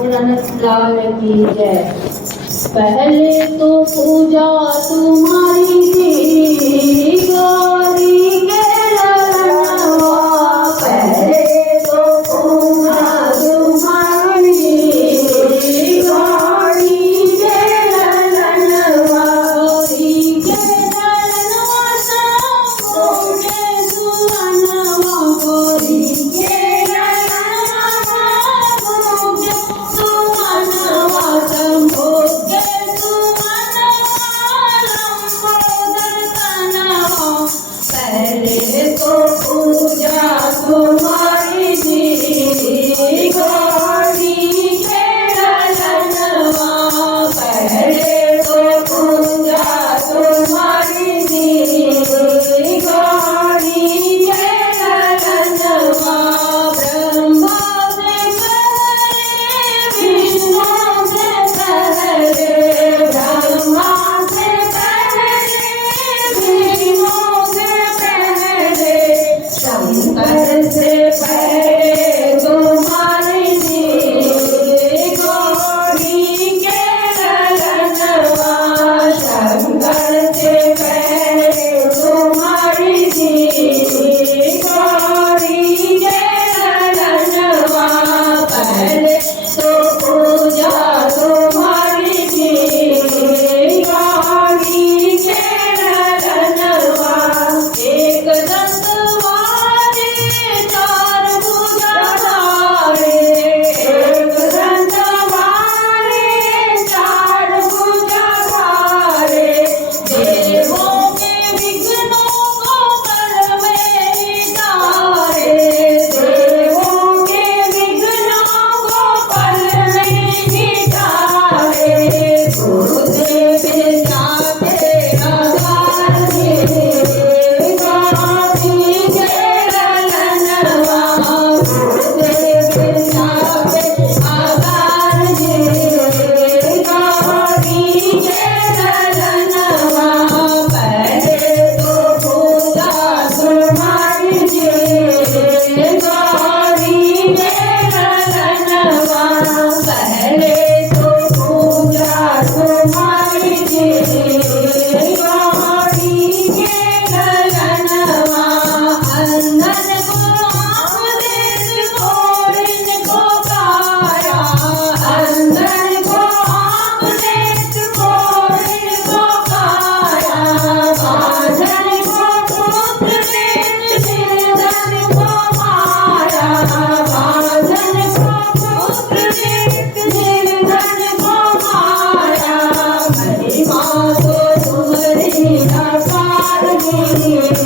भोलानाथ लाल की जय। पहले तो पूजा तुम्हारी थी गौरी के ललनवा, पहले तो पूजा तुम्हारी थी गौरी के ललनवा, गौरी के ललनवा शंभो के सुमनवा, गौरी के ललनवा शंभो के सुमनवा, शंभो के सुमनवा लंबोदर तनवा। पहले तो पूजा तुम्हारी थी गौरी के ललनवा, पहले तो पूजा तुम्हारी थी गौरी के ललनवा। ब्रह्मा से पहले विष्णु से पहले, ब्रह्मा से पहले विष्णु से पहले, शंकर से पहले तुम्हारी थी गौरी के ललनवा, शंकर से पहले तुम्हारी थी गौरी के ललनवा। पहले तो पूजा तुम्हारी थी गौरी के ललनवा। एक दंत वाले चार भुजाधारे, एक दंत वाले चार भुजाधारे, देवों के विघ्नों को पल में नितारे, देवों के विघ्नों को पल में नितारे। गुरुदेव जाते आधार गौरी के ललनवा, गुरुदेव जाते आधार गौरी के ललनवा। पहले तो पूजा तुम्हारी थी गौरी के ललनवा, पहले तो पूजा तुम्हारी थी गौरी के ललनवा। अंधन को आँख दे घोड़िन को काया, अंधन को आँख दे घोड़िन को काया, बांझन को पुत्र दे निर्धन को माया, बांझन को पुत्र दे निर्धन को माया। महिमा तो तुम्हारी अपार है।